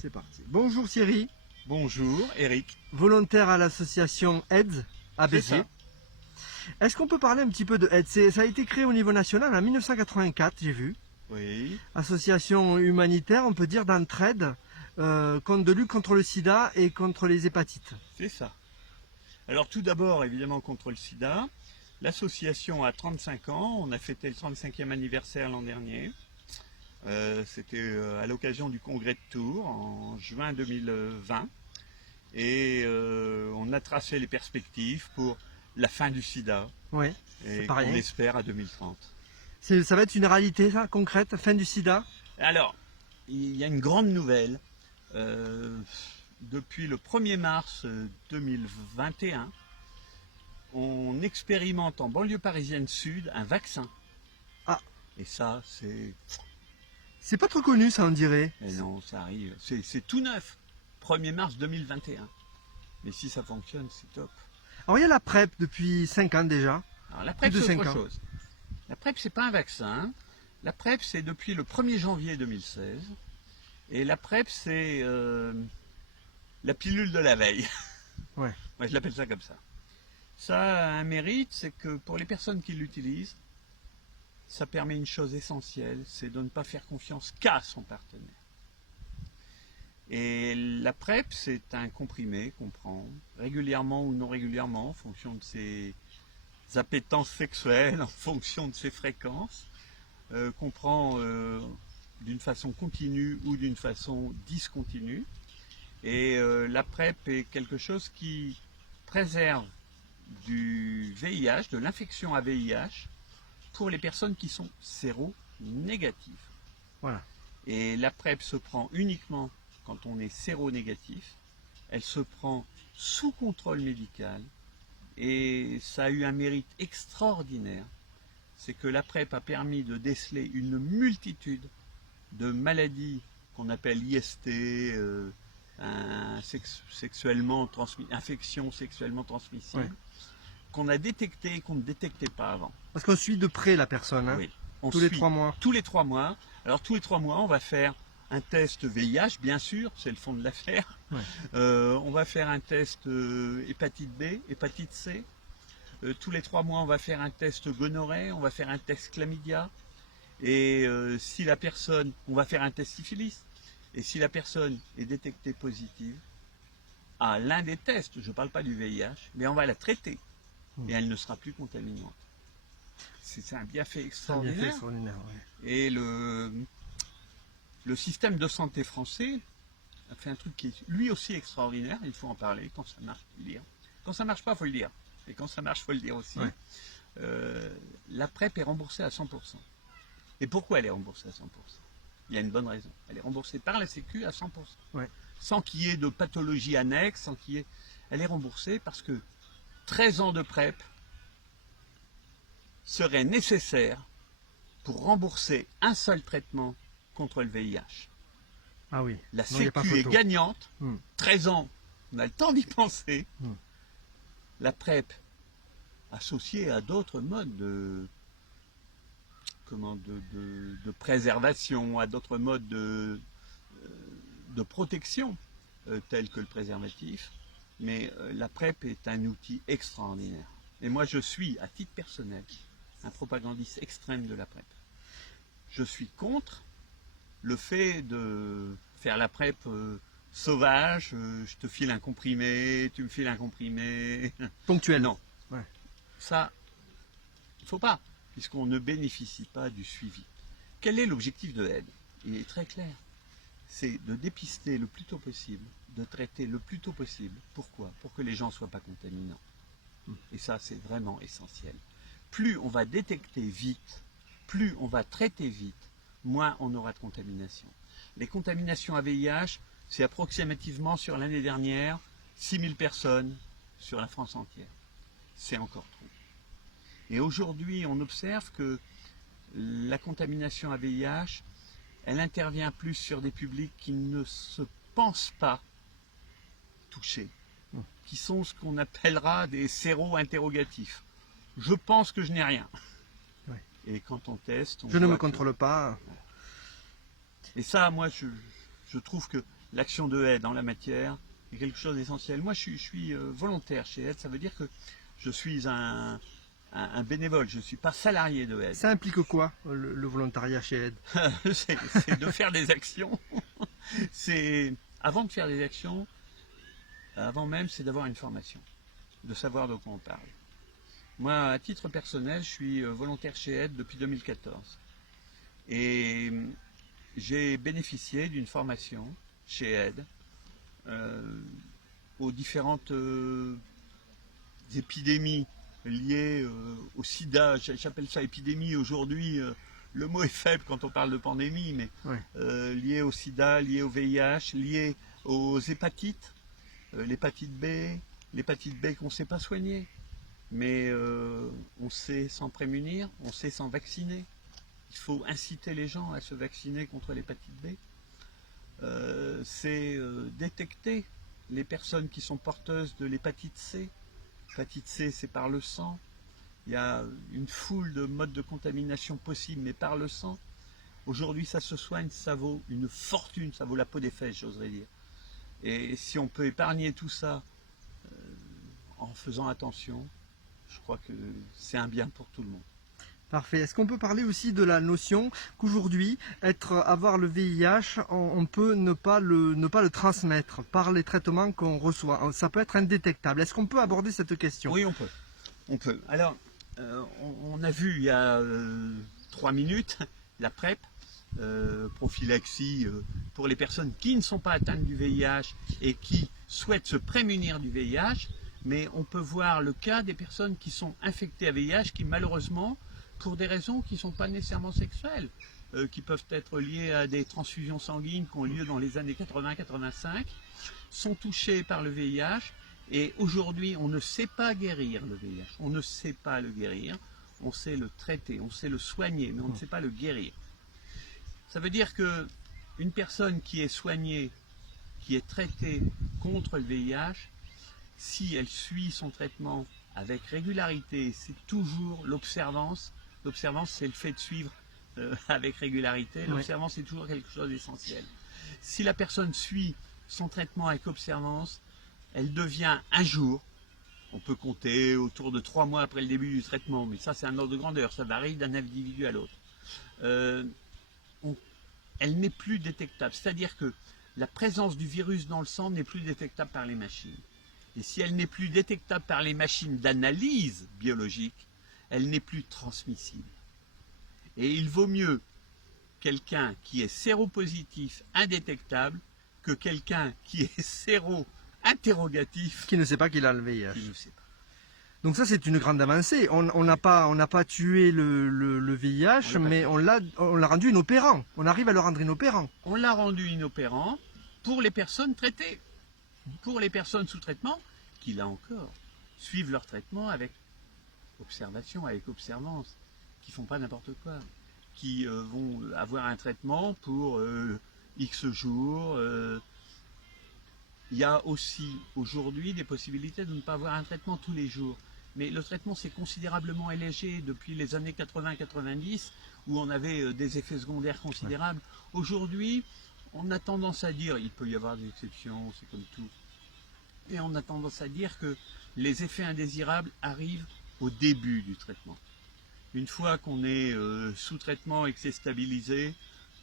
C'est parti. Bonjour Thierry, Bonjour Eric. volontaire à l'association AIDS à C'est Béziers. ça. Est-ce qu'on peut parler un petit peu de AIDS? Ça a été créé au niveau national en 1984, j'ai vu. Oui. Association humanitaire, on peut dire, d'entraide, de lutte contre le sida et contre les hépatites. C'est ça. Alors tout d'abord, évidemment, contre le sida, l'association a 35 ans, on a fêté le 35e anniversaire l'an dernier. C'était à l'occasion du congrès de Tours en juin 2020. Et on a tracé les perspectives pour la fin du sida, Oui, et pas qu'on rien. espère à 2030. Ça va être une réalité, ça, concrète, fin du sida? Alors, il y a une grande nouvelle. Depuis le 1er mars 2021, on expérimente en banlieue parisienne sud un vaccin. Ah. Et ça, C'est pas trop connu, ça, on dirait. Mais non, ça arrive. C'est tout neuf. 1er mars 2021. Mais si ça fonctionne, c'est top. Alors, il y a la PrEP depuis 5 ans déjà. Alors la PrEP, Plus de c'est 5 autre ans. chose. La PrEP, c'est pas un vaccin. La PrEP, c'est depuis le 1er janvier 2016. Et la PrEP, c'est la pilule de la veille. Ouais. Moi, je l'appelle ça comme ça. Ça a un mérite, c'est que pour les personnes qui l'utilisent, ça permet une chose essentielle, c'est de ne pas faire confiance qu'à son partenaire. Et la PrEP, c'est un comprimé qu'on prend régulièrement ou non régulièrement en fonction de ses appétences sexuelles, en fonction de ses fréquences, qu'on prend d'une façon continue ou d'une façon discontinue. Et la PrEP est quelque chose qui préserve du VIH, de l'infection à VIH, pour les personnes qui sont séronégatives. Voilà. Et la PrEP se prend uniquement quand on est séronégatif. Elle se prend sous contrôle médical. Et ça a eu un mérite extraordinaire. C'est que la PrEP a permis de déceler une multitude de maladies qu'on appelle IST, infections sexuellement transmissibles, Ouais. qu'on a détectées et qu'on ne détectait pas avant. Parce qu'on suit de près la personne, hein, Oui. On tous les suit 3 mois. tous les 3 mois. Alors tous les 3 mois, on va faire un test VIH, bien sûr, c'est le fond de l'affaire. Ouais. On va faire un test hépatite B, hépatite C. Tous les 3 mois, on va faire un test gonorrhée, on va faire un test chlamydia. Et si la personne, on va faire un test syphilis. Et si la personne est détectée positive à l'un des tests, je ne parle pas du VIH, mais on va la traiter et elle ne sera plus contaminante. C'est un bienfait C'est bien extraordinaire. fait, extraordinaire, ouais. Et le système de santé français a fait un truc qui est lui aussi extraordinaire. Il faut en parler. Quand ça marche, il faut le dire. Quand ça marche pas, il faut le dire. Et quand ça marche, il faut le dire aussi. Ouais. La PrEP est remboursée à 100%. Et pourquoi elle est remboursée à 100%? Il y a une bonne raison. Elle est remboursée par la Sécu à 100%. Ouais. Sans qu'il y ait de pathologie annexe, sans qu'il y ait... Elle est remboursée parce que 13 ans de PrEP seraient nécessaires pour rembourser un seul traitement contre le VIH. Ah oui. La Non, il y a pas Sécu est photo. gagnante. Hmm. 13 ans, on a le temps d'y penser. Hmm. La PrEP, associée à d'autres modes de préservation, à d'autres modes de protection, tels que le préservatif. Mais la PrEP est un outil extraordinaire. Et moi, je suis, à titre personnel, un propagandiste extrême de la PrEP. Je suis contre le fait de faire la PrEP sauvage, je te file un comprimé, tu me files un comprimé. Ponctuel. Non. Ouais. Ça, il ne faut pas, puisqu'on ne bénéficie pas du suivi. Quel est l'objectif de l'aide? Il est très clair. C'est de dépister le plus tôt possible, de traiter le plus tôt possible. Pourquoi? Pour que les gens ne soient pas contaminants. Et ça, c'est vraiment essentiel. Plus on va détecter vite, plus on va traiter vite, moins on aura de contamination. Les contaminations à VIH, c'est approximativement sur l'année dernière 6000 personnes sur la France entière. C'est encore trop. Et aujourd'hui, on observe que la contamination à VIH, elle intervient plus sur des publics qui ne se pensent pas touchés, qui sont ce qu'on appellera des séro-interrogatifs. Je pense que je n'ai rien. Ouais. Et quand on teste, on Je ne voit me contrôle pas. Et ça, moi, je trouve que l'action de aide en la matière est quelque chose d'essentiel. Moi, je suis volontaire chez Aide, ça veut dire que je suis un bénévole, je ne suis pas salarié de Aide. Ça implique quoi, le volontariat chez Aide? C'est de faire des actions. Avant de faire des actions, avant même, c'est d'avoir une formation, de savoir de quoi on parle. Moi, à titre personnel, je suis volontaire chez Aide depuis 2014. Et j'ai bénéficié d'une formation chez Aide aux différentes épidémies liées au sida. J'appelle ça épidémie aujourd'hui. Le mot est faible quand on parle de pandémie, mais Ouais. liées au sida, liées au VIH, liées aux hépatites, l'hépatite B qu'on ne sait pas soigner. Mais on sait s'en prémunir, on sait s'en vacciner. Il faut inciter les gens à se vacciner contre l'hépatite B. C'est détecter les personnes qui sont porteuses de l'hépatite C. L'hépatite C, c'est par le sang. Il y a une foule de modes de contamination possibles, mais par le sang. Aujourd'hui, ça se soigne, ça vaut une fortune, ça vaut la peau des fesses, j'oserais dire. Et si on peut épargner tout ça en faisant attention, je crois que c'est un bien pour tout le monde. Parfait. Est-ce qu'on peut parler aussi de la notion qu'aujourd'hui, avoir le VIH, on peut ne pas le transmettre par les traitements qu'on reçoit. Ça peut être indétectable. Est-ce qu'on peut aborder cette question? Oui, on peut. On peut. Alors, on a vu il y a 3 minutes la PrEP, prophylaxie pour les personnes qui ne sont pas atteintes du VIH et qui souhaitent se prémunir du VIH. Mais on peut voir le cas des personnes qui sont infectées à VIH qui malheureusement, pour des raisons qui ne sont pas nécessairement sexuelles, qui peuvent être liées à des transfusions sanguines qui ont lieu dans les années 80-85, sont touchées par le VIH. Et aujourd'hui, on ne sait pas guérir le VIH. On ne sait pas le guérir. On sait le traiter, on sait le soigner, mais on ne sait pas le guérir. Ça veut dire que une personne qui est soignée, qui est traitée contre le VIH, si elle suit son traitement avec régularité, c'est toujours l'observance. L'observance, c'est le fait de suivre avec régularité. L'observance, c'est toujours quelque chose d'essentiel. Si la personne suit son traitement avec observance, elle devient un jour, on peut compter autour de 3 mois après le début du traitement, mais ça c'est un ordre de grandeur, ça varie d'un individu à l'autre. Elle n'est plus détectable, c'est-à-dire que la présence du virus dans le sang n'est plus détectable par les machines. Et si elle n'est plus détectable par les machines d'analyse biologique, elle n'est plus transmissible. Et il vaut mieux quelqu'un qui est séropositif, indétectable, que quelqu'un qui est séro-interrogatif, Qui ne sait pas qu'il a le VIH. qui ne sait pas. Donc ça, c'est une grande avancée. On n'a pas tué le VIH, mais on l'a rendu inopérant. On arrive à le rendre inopérant. On l'a rendu inopérant pour les personnes traitées. Pour les personnes sous traitement, qui là encore, suivent leur traitement avec observation, avec observance, qui font pas n'importe quoi, qui vont avoir un traitement pour X jours. Il y a aussi aujourd'hui des possibilités de ne pas avoir un traitement tous les jours. Mais le traitement s'est considérablement allégé depuis les années 80-90, où on avait des effets secondaires considérables. Aujourd'hui, on a tendance à dire, il peut y avoir des exceptions, c'est comme tout, et on a tendance à dire que les effets indésirables arrivent au début du traitement. Une fois qu'on est sous traitement et que c'est stabilisé,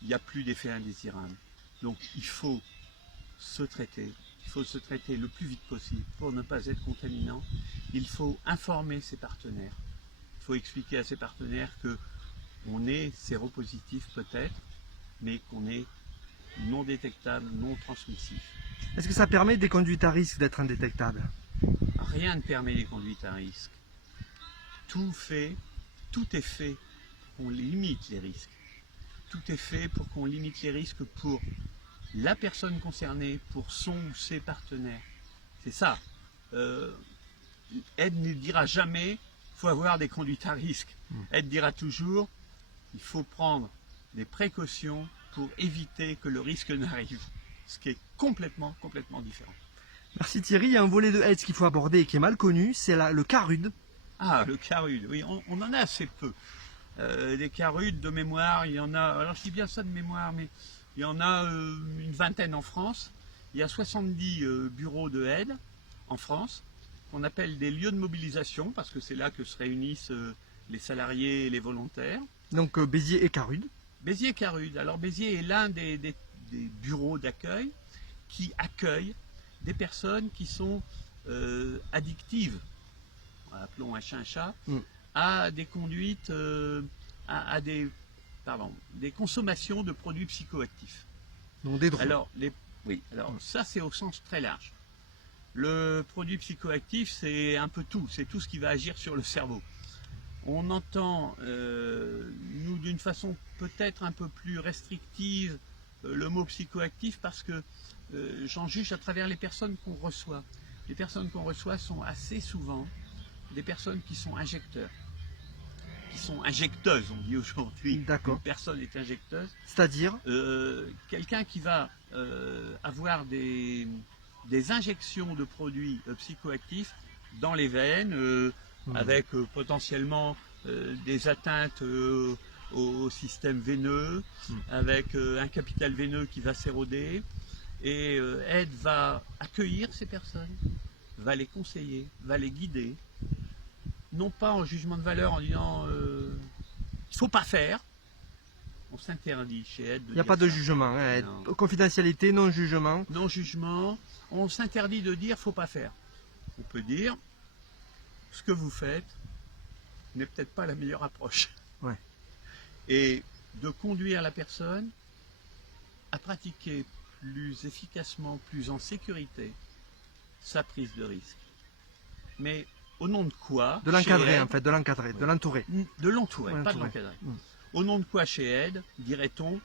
il n'y a plus d'effets indésirables. Donc il faut se traiter. Il faut se traiter le plus vite possible pour ne pas être contaminant. Il faut informer ses partenaires. Il faut expliquer à ses partenaires qu'on est séropositif peut-être, mais qu'on est non détectable, non transmissif. Est-ce que ça permet des conduites à risque d'être indétectables? Rien ne permet les conduites à risque. Tout est fait pour qu'on limite les risques. Tout est fait pour qu'on limite les risques pour la personne concernée, pour son ou ses partenaires. C'est ça. Aide ne dira jamais qu'il faut avoir des conduites à risque. Aide dira toujours il faut prendre des précautions pour éviter que le risque n'arrive. Ce qui est complètement différent. Merci Thierry. Il y a un volet de AIDS qu'il faut aborder et qui est mal connu, c'est le cas rude. Ah, le cas rude, oui, on en a assez peu. Des cas rudes de mémoire, il y en a, alors je dis bien ça de mémoire, mais il y en a une vingtaine en France. il y a 70 bureaux de aide en France, qu'on appelle des lieux de mobilisation, parce que c'est là que se réunissent les salariés et les volontaires. Donc Béziers et Carude. Béziers et Carude. Alors Béziers est l'un des bureaux d'accueil qui accueillent des personnes qui sont addictives, appelons un chat un chat, à des conduites, à des consommations de produits psychoactifs. Donc des drogues. Alors, ça c'est au sens très large. Le produit psychoactif, c'est un peu tout, c'est tout ce qui va agir sur le cerveau. On entend, nous, d'une façon peut-être un peu plus restrictive, le mot psychoactif parce que j'en juge à travers les personnes qu'on reçoit. Les personnes qu'on reçoit sont assez souvent des personnes qui sont injecteurs, qui sont injecteuses, on dit aujourd'hui. D'accord. Une personne est injecteuse. C'est-à-dire quelqu'un qui va avoir des injections de produits psychoactifs dans les veines, avec potentiellement des atteintes au système veineux, avec un capital veineux qui va s'éroder. Et Aide va accueillir ces personnes, va les conseiller, va les guider, non pas en jugement de valeur en disant il ne faut pas faire. On s'interdit chez Aide de dire ça. Il n'y a pas de jugement, hein, confidentialité, non-jugement. Non-jugement, on s'interdit de dire faut pas faire. On peut dire ce que vous faites n'est peut-être pas la meilleure approche. Ouais. Et de conduire la personne à pratiquer plus efficacement, plus en sécurité, sa prise de risque. Mais au nom de quoi? De l'encadrer Aide, en fait, de l'encadrer, de l'entourer. De l'entourer, pas de l'encadrer. Au nom de quoi chez Aide, dirait-on,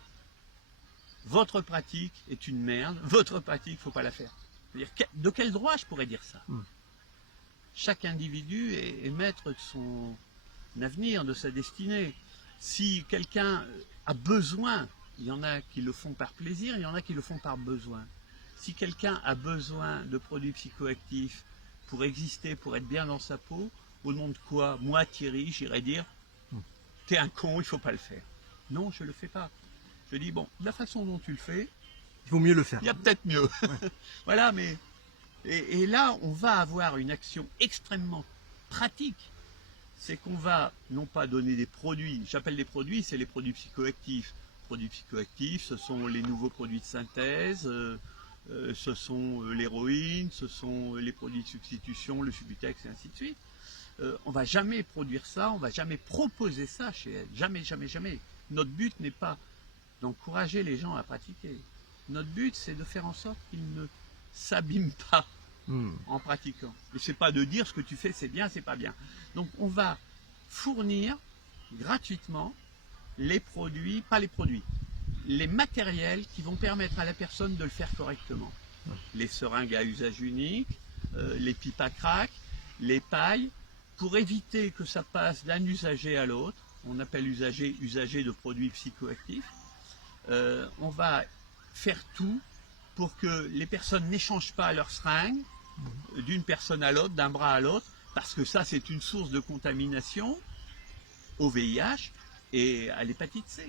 votre pratique est une merde, votre pratique, il ne faut pas la faire. C'est-à-dire, de quel droit je pourrais dire ça? Chaque individu est maître de son avenir, de sa destinée. Si quelqu'un a besoin, il y en a qui le font par plaisir, il y en a qui le font par besoin. Si quelqu'un a besoin de produits psychoactifs pour exister, pour être bien dans sa peau, au nom de quoi, moi Thierry, j'irais dire, t'es un con, il ne faut pas le faire. Non, je ne le fais pas. Je dis, bon, de la façon dont tu le fais, il vaut mieux le faire. Il y a peut-être mieux. Ouais. Voilà, mais... Et là, on va avoir une action extrêmement pratique. C'est qu'on va, non pas donner des produits, j'appelle des produits, c'est les produits psychoactifs. Produits psychoactifs, ce sont les nouveaux produits de synthèse, ce sont l'héroïne, ce sont les produits de substitution, le Subutex et ainsi de suite. On ne va jamais produire ça, on ne va jamais proposer ça chez elle. Jamais, jamais, jamais. Notre but n'est pas d'encourager les gens à pratiquer. Notre but, c'est de faire en sorte qu'ils ne s'abîment pas en pratiquant. Et c'est pas de dire ce que tu fais, c'est bien, c'est pas bien. Donc, on va fournir gratuitement les produits, pas les produits, les matériels qui vont permettre à la personne de le faire correctement. Les seringues à usage unique, les pipes à crack, les pailles, pour éviter que ça passe d'un usager à l'autre. On appelle usager de produits psychoactifs. On va faire tout pour que les personnes n'échangent pas leurs seringues d'une personne à l'autre, d'un bras à l'autre, parce que ça c'est une source de contamination au VIH et à l'hépatite C.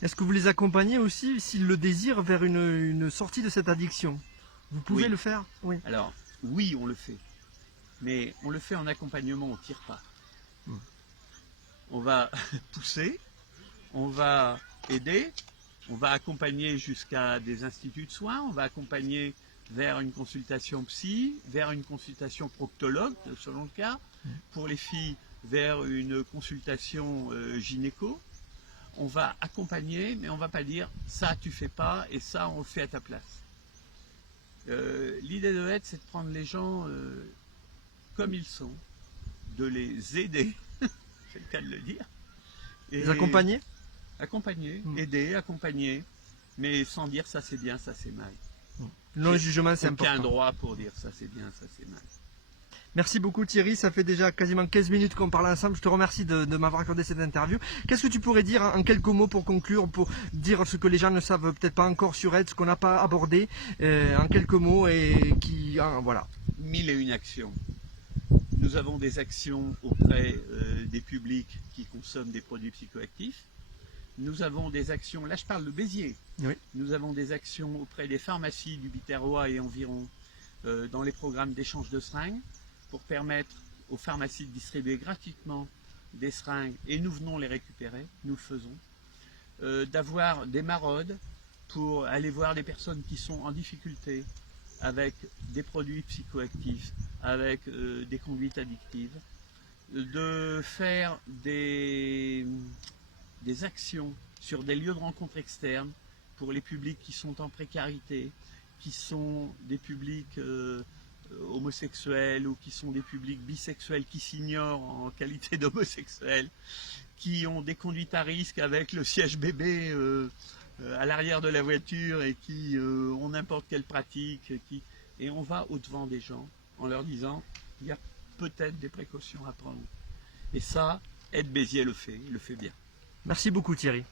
Est-ce que vous les accompagnez aussi, s'ils le désirent, vers une sortie de cette addiction? Vous pouvez le faire? Oui. Alors, oui, on le fait. Mais on le fait en accompagnement, on ne tire pas. On va pousser, on va aider, on va accompagner jusqu'à des instituts de soins, on va accompagner vers une consultation psy, vers une consultation proctologue, selon le cas, pour les filles, vers une consultation gynéco. On va accompagner, mais on ne va pas dire ça tu fais pas et ça on le fait à ta place. L'idée de Aide, c'est de prendre les gens comme ils sont, de les aider, c'est le cas de le dire. Et les accompagner? Accompagner, aider, accompagner, mais sans dire ça c'est bien, ça c'est mal. Le jugement, c'est important. Aucun droit pour dire ça c'est bien, ça c'est mal. Merci beaucoup Thierry, ça fait déjà quasiment 15 minutes qu'on parle ensemble, je te remercie de m'avoir accordé cette interview. Qu'est-ce que tu pourrais dire en quelques mots pour conclure, pour dire ce que les gens ne savent peut-être pas encore sur Aide, ce qu'on n'a pas abordé, en quelques mots et qui... voilà. 1001 actions. Nous avons des actions auprès des publics qui consomment des produits psychoactifs. Nous avons des actions, là je parle de Béziers, Oui. nous avons des actions auprès des pharmacies du Biterrois et environ dans les programmes d'échange de seringues pour permettre aux pharmacies de distribuer gratuitement des seringues et nous venons les récupérer, nous le faisons. D'avoir des maraudes pour aller voir des personnes qui sont en difficulté avec des produits psychoactifs, avec des conduites addictives, de faire des actions sur des lieux de rencontre externes pour les publics qui sont en précarité, qui sont des publics homosexuels ou qui sont des publics bisexuels qui s'ignorent en qualité d'homosexuels, qui ont des conduites à risque avec le siège bébé à l'arrière de la voiture et qui ont n'importe quelle pratique. Et on va au-devant des gens en leur disant il y a peut-être des précautions à prendre. Et ça, Aide Béziers le fait, il le fait bien. Merci beaucoup Thierry.